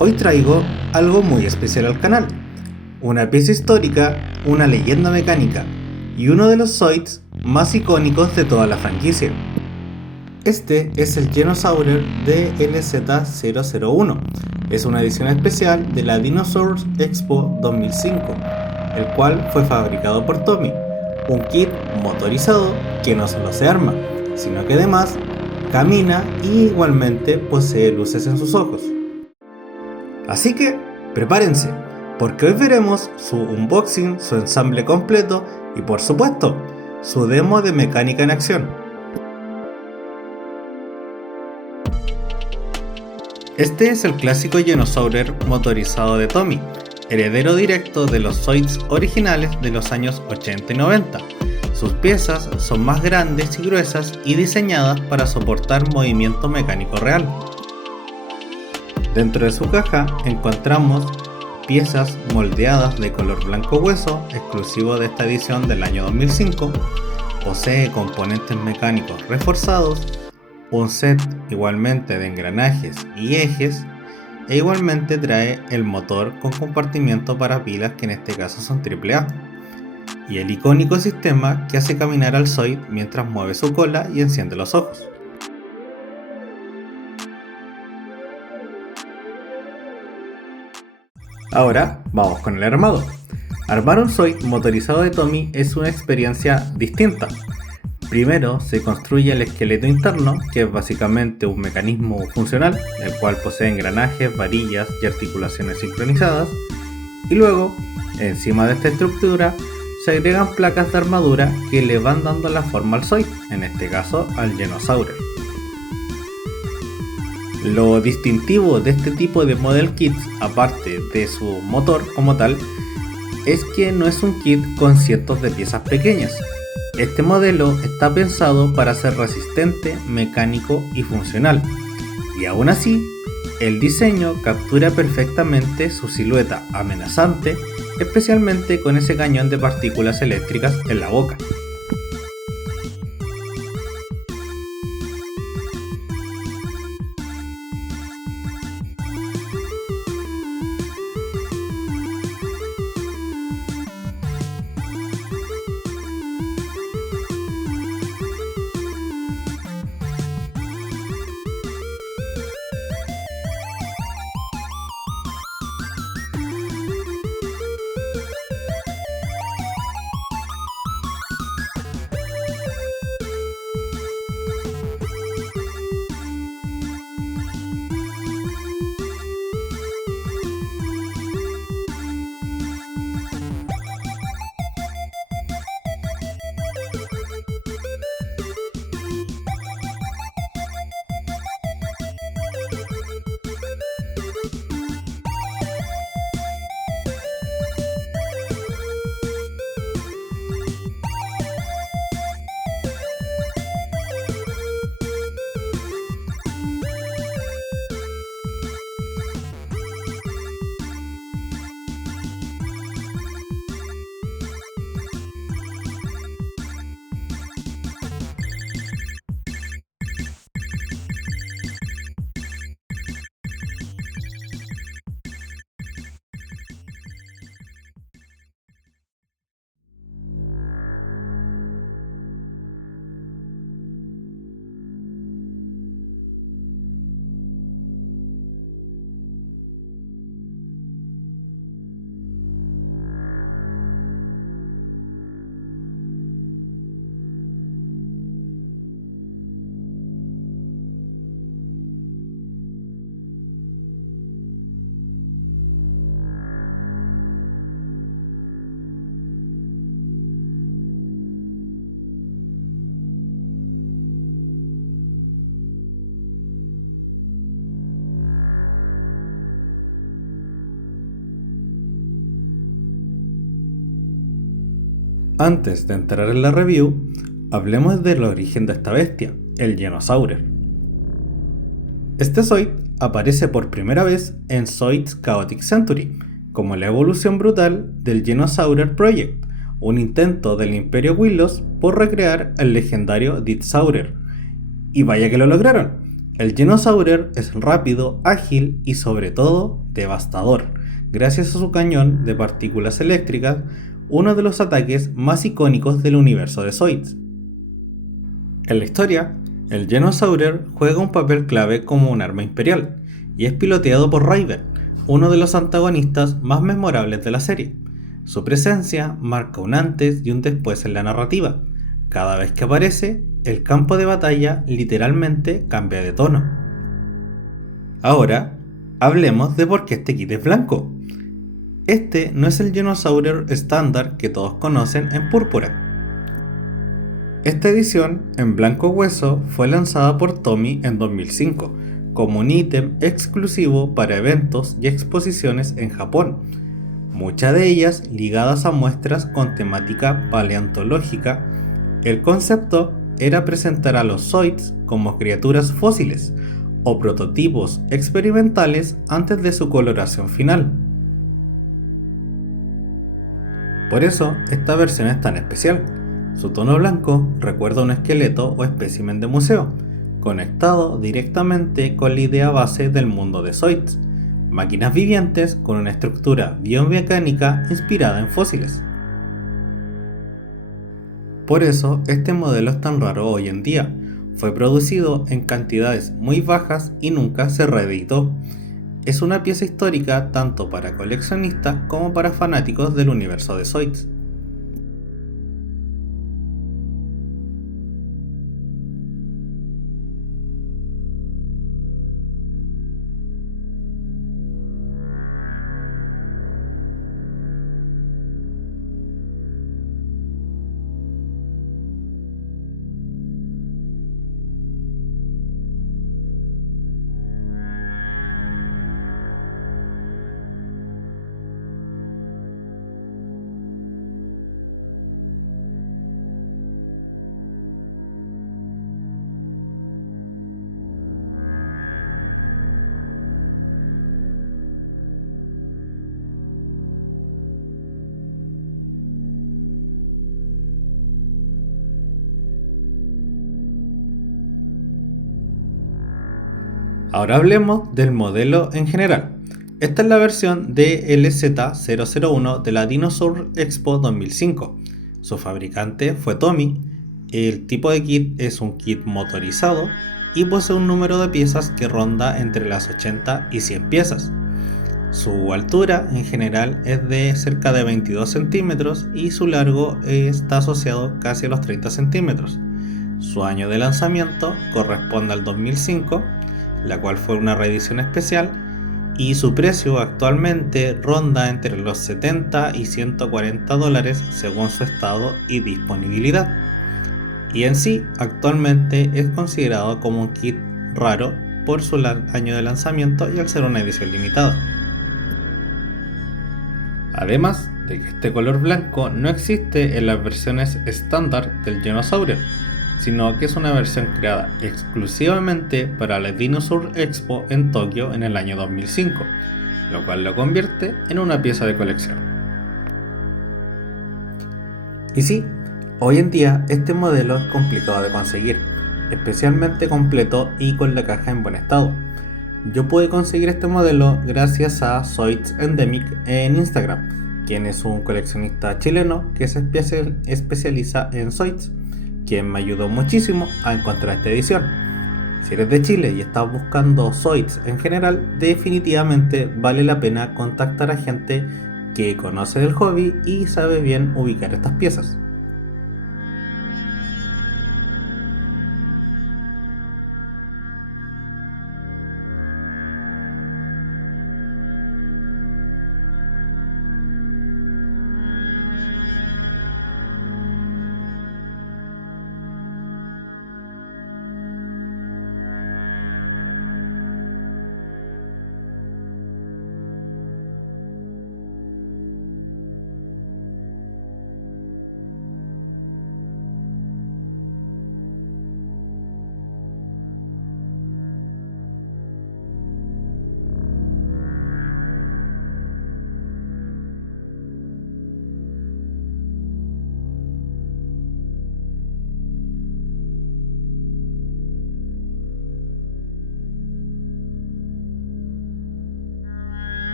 Hoy traigo algo muy especial al canal, una pieza histórica, una leyenda mecánica y uno de los Zoids más icónicos de toda la franquicia. Este es el Genosaurer DLZ-001, es una edición especial de la Dinosaurs Expo 2005, el cual fue fabricado por Tommy, un kit motorizado que no solo se arma, sino que además camina y igualmente posee luces en sus ojos. Así que prepárense, porque hoy veremos su unboxing, su ensamble completo y por supuesto, su demo de mecánica en acción. Este es el clásico Genosaurer motorizado de Tommy, heredero directo de los Zoids originales de los años 80 y 90. Sus piezas son más grandes y gruesas y diseñadas para soportar movimiento mecánico real. Dentro de su caja encontramos piezas moldeadas de color blanco hueso, exclusivo de esta edición del año 2005, posee componentes mecánicos reforzados, un set igualmente de engranajes y ejes, e igualmente trae el motor con compartimiento para pilas que en este caso son AAA, y el icónico sistema que hace caminar al Zoid mientras mueve su cola y enciende los ojos. Ahora vamos con el armado. Armar un Zoid motorizado de Tommy es una experiencia distinta. Primero se construye el esqueleto interno, que es básicamente un mecanismo funcional, el cual posee engranajes, varillas y articulaciones sincronizadas, y luego, encima de esta estructura, se agregan placas de armadura que le van dando la forma al Zoid, en este caso al Genosaurer. Lo distintivo de este tipo de model kits, aparte de su motor como tal, es que no es un kit con cientos de piezas pequeñas. Este modelo está pensado para ser resistente, mecánico y funcional, y aún así, el diseño captura perfectamente su silueta amenazante, especialmente con ese cañón de partículas eléctricas en la boca. Antes de entrar en la review, hablemos del origen de esta bestia, el Genosaurer. Este Zoid aparece por primera vez en Zoids Chaotic Century, como la evolución brutal del Genosaurer Project, un intento del Imperio Willows por recrear el legendario Dinosaurier. Y vaya que lo lograron. El Genosaurer es rápido, ágil y sobre todo devastador, gracias a su cañón de partículas eléctricas, uno de los ataques más icónicos del universo de Zoids. En la historia, el Genosaurier juega un papel clave como un arma imperial, y es piloteado por Ryber, uno de los antagonistas más memorables de la serie. Su presencia marca un antes y un después en la narrativa. Cada vez que aparece, el campo de batalla literalmente cambia de tono. Ahora, hablemos de por qué este kit es blanco. Este no es el Genosaurier estándar que todos conocen en púrpura. Esta edición, en blanco hueso, fue lanzada por Tomy en 2005, como un ítem exclusivo para eventos y exposiciones en Japón, muchas de ellas ligadas a muestras con temática paleontológica. El concepto era presentar a los Zoids como criaturas fósiles o prototipos experimentales antes de su coloración final. Por eso, esta versión es tan especial. Su tono blanco recuerda a un esqueleto o espécimen de museo, conectado directamente con la idea base del mundo de Zoids, máquinas vivientes con una estructura biomecánica inspirada en fósiles. Por eso, este modelo es tan raro hoy en día. Fue producido en cantidades muy bajas y nunca se reeditó. Es una pieza histórica tanto para coleccionistas como para fanáticos del universo de Zoids. Ahora hablemos del modelo en general. Esta es la versión de LZ001 de la Dinosaur Expo 2005. Su fabricante fue Tomy. El tipo de kit es un kit motorizado y posee un número de piezas que ronda entre las 80 y 100 piezas. Su altura en general es de cerca de 22 centímetros y su largo está asociado casi a los 30 centímetros. Su año de lanzamiento corresponde al 2005, la cual fue una reedición especial, y su precio actualmente ronda entre los 70 y 140 dólares según su estado y disponibilidad. Y en sí, actualmente es considerado como un kit raro por su año de lanzamiento y al ser una edición limitada. Además de que este color blanco no existe en las versiones estándar del Genosaurio, sino que es una versión creada exclusivamente para la Dinosaur Expo en Tokio en el año 2005, lo cual lo convierte en una pieza de colección. Y sí, hoy en día este modelo es complicado de conseguir, especialmente completo y con la caja en buen estado. Yo pude conseguir este modelo gracias a Zoids Endemic en Instagram, quien es un coleccionista chileno que se especializa en Zoids, quien me ayudó muchísimo a encontrar esta edición. Si eres de Chile y estás buscando Zoids en general, definitivamente vale la pena contactar a gente que conoce del hobby y sabe bien ubicar estas piezas.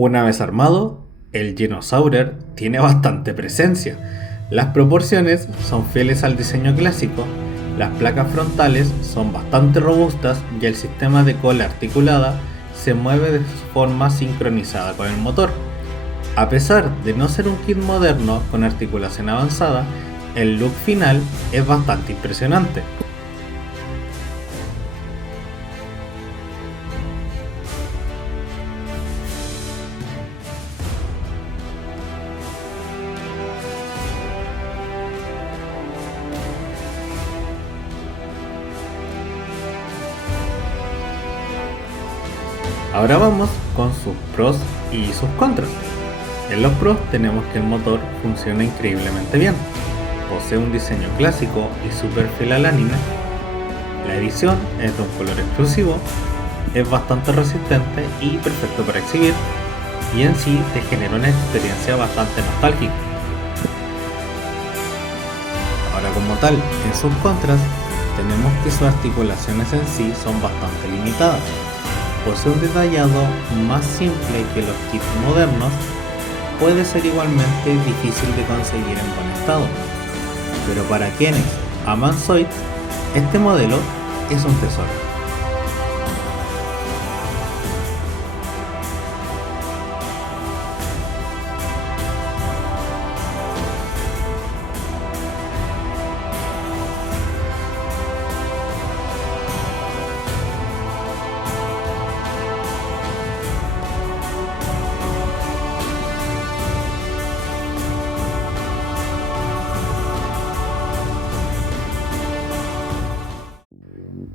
Una vez armado, el Genosaurer tiene bastante presencia. Las proporciones son fieles al diseño clásico, las placas frontales son bastante robustas y el sistema de cola articulada se mueve de forma sincronizada con el motor. A pesar de no ser un kit moderno con articulación avanzada, el look final es bastante impresionante. Ahora vamos con sus pros y sus contras. En los pros tenemos que el motor funciona increíblemente bien, posee un diseño clásico y super fiel al anime, la edición es de un color exclusivo, es bastante resistente y perfecto para exhibir, y en sí te genera una experiencia bastante nostálgica. Ahora como tal, en sus contras, tenemos que sus articulaciones en sí son bastante limitadas. Posee un detallado más simple que los kits modernos, puede ser igualmente difícil de conseguir en buen estado, pero para quienes aman Zoids, este modelo es un tesoro.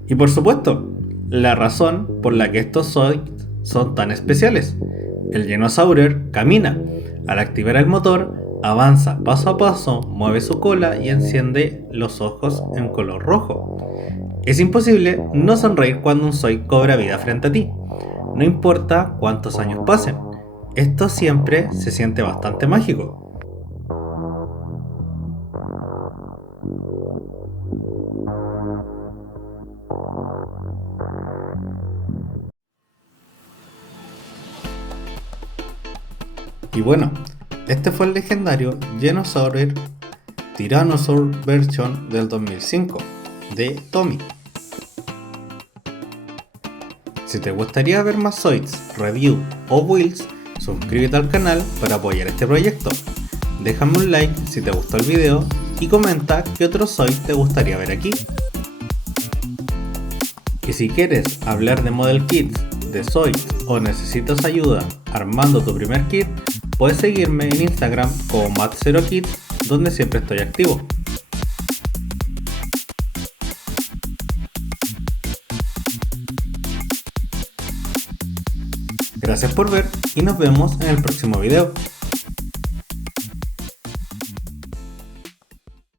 Y por supuesto, la razón por la que estos Zoids son tan especiales. El Genosaurer camina. Al activar el motor, avanza paso a paso, mueve su cola y enciende los ojos en color rojo. Es imposible no sonreír cuando un Zoid cobra vida frente a ti. No importa cuántos años pasen, esto siempre se siente bastante mágico. Y bueno, este fue el legendario Genosaurer Tyrannosaur Version del 2005 de Tommy. Si te gustaría ver más Zoids, review o builds, suscríbete al canal para apoyar este proyecto. Déjame un like si te gustó el video y comenta qué otros Zoids te gustaría ver aquí. Y si quieres hablar de model kits, de Zoids o necesitas ayuda armando tu primer kit, puedes seguirme en Instagram como Mat0kits, donde siempre estoy activo. Gracias por ver y nos vemos en el próximo video.